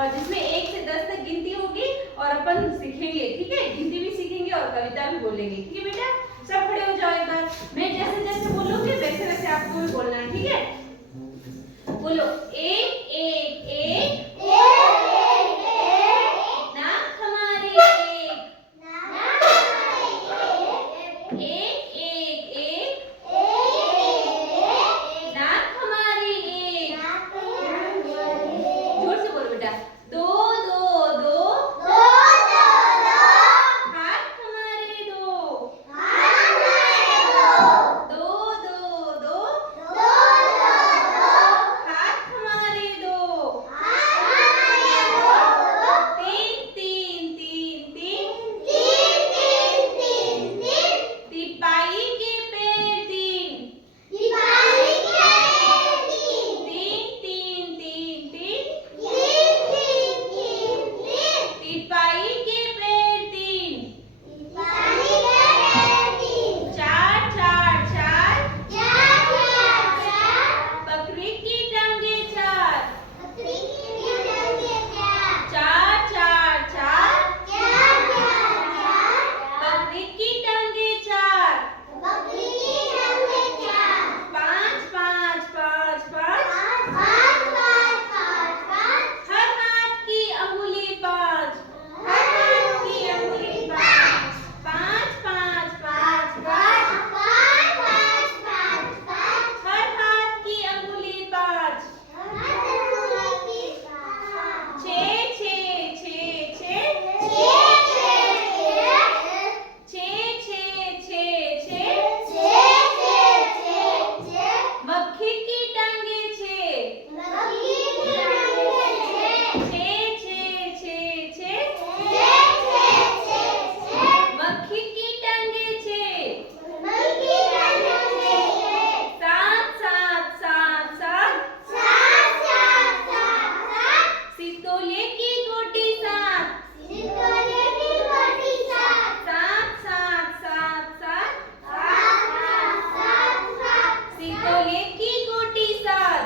और जिसमें 1 से 10 तक गिनती होगी और अपन सीखेंगे, ठीक है, गिनती भी सीखेंगे और कविता भी बोलेंगे, ठीक है बेटा। सब खड़े हो जाओ एक बार, मैं जैसे जैसे बोलूंगी वैसे वैसे आपको भी बोलना है, ठीक है। बोलो एक एक एक नाक हमारी एक, एक एक एक नाक हमारी एक, जोर से बोलो बेटा। दो दो दो हाथ हमारे दो, दो दो दो हाथ हमारे दो, तीन तीन तीन तीन तिपाही के पैर तीन, तीन तीन तीन तीन तिपाही के पैर तीन, चार चार चार बकरी की टांगे चार, चार चार चार बकरी की टांगे चार, पाँच पाँच पाँच पाँच हर हाथ की अंगुली पाँच, हर हाथ की अंगुली पाँच, पाँच पाँच पाँच पाँच हर हाथ की अंगुली पाँच, छः छः छः छः छः छः छः मक्खी की टांगे छः, छः छः छः मक्खी की टांगे छः, सात सात सात सात सितोले की गोटी सात, सात सात सात सात सितोले की गोटी सात,